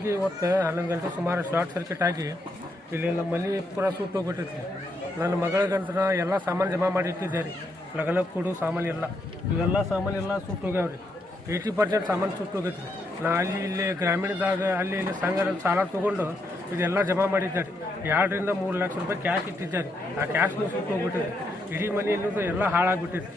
ಬೆಳಗ್ಗೆ ಇವತ್ತು 11 ಗಂಟೆ ಸುಮಾರು ಶಾರ್ಟ್ ಸರ್ಕ್ಯೂಟ್ ಆಗಿ ಇಲ್ಲಿ ನಮ್ಮ ಮನೆ ಪೂರ ಸುಟ್ಟೋಗ್ಬಿಟ್ಟಿತ್ತು. ನನ್ನ ಮಗಳಿಗಂತ ಎಲ್ಲ ಸಾಮಾನು ಜಮಾ ಮಾಡಿ ಇಟ್ಟಿದ್ದೆ ರೀ. ಲಗನ ಕೊಡು ಸಾಮಾನು ಎಲ್ಲ ಇವೆಲ್ಲ ಸಾಮಾನೆಲ್ಲ ಸುಟ್ಟೋಗ್ಯಾವ್ರಿ. 80% ಸಾಮಾನು ಸುಟ್ಟೋಗೈತಿ. ನಾ ಇಲ್ಲಿ ಗ್ರಾಮೀಣದಾಗ ಅಲ್ಲಿ ಇಲ್ಲಿ ಸಂಘದಲ್ಲಿ ಸಾಲ ತೊಗೊಂಡು ಇದೆಲ್ಲ ಜಮಾ ಮಾಡಿದ್ದೆ ರೀ. 2 ರಿಂದ 3 ಲಕ್ಷ ರೂಪಾಯಿ ಕ್ಯಾಶ್ ಇಟ್ಟಿದ್ದೆ ರೀ. ಆ ಕ್ಯಾಶ್ನು ಸುಟ್ಟೋಗ್ಬಿಟ್ಟಿದೆ. ಇಡೀ ಮನೆ ಎಲ್ಲ ಹಾಳಾಗ್ಬಿಟ್ಟಿದೆ.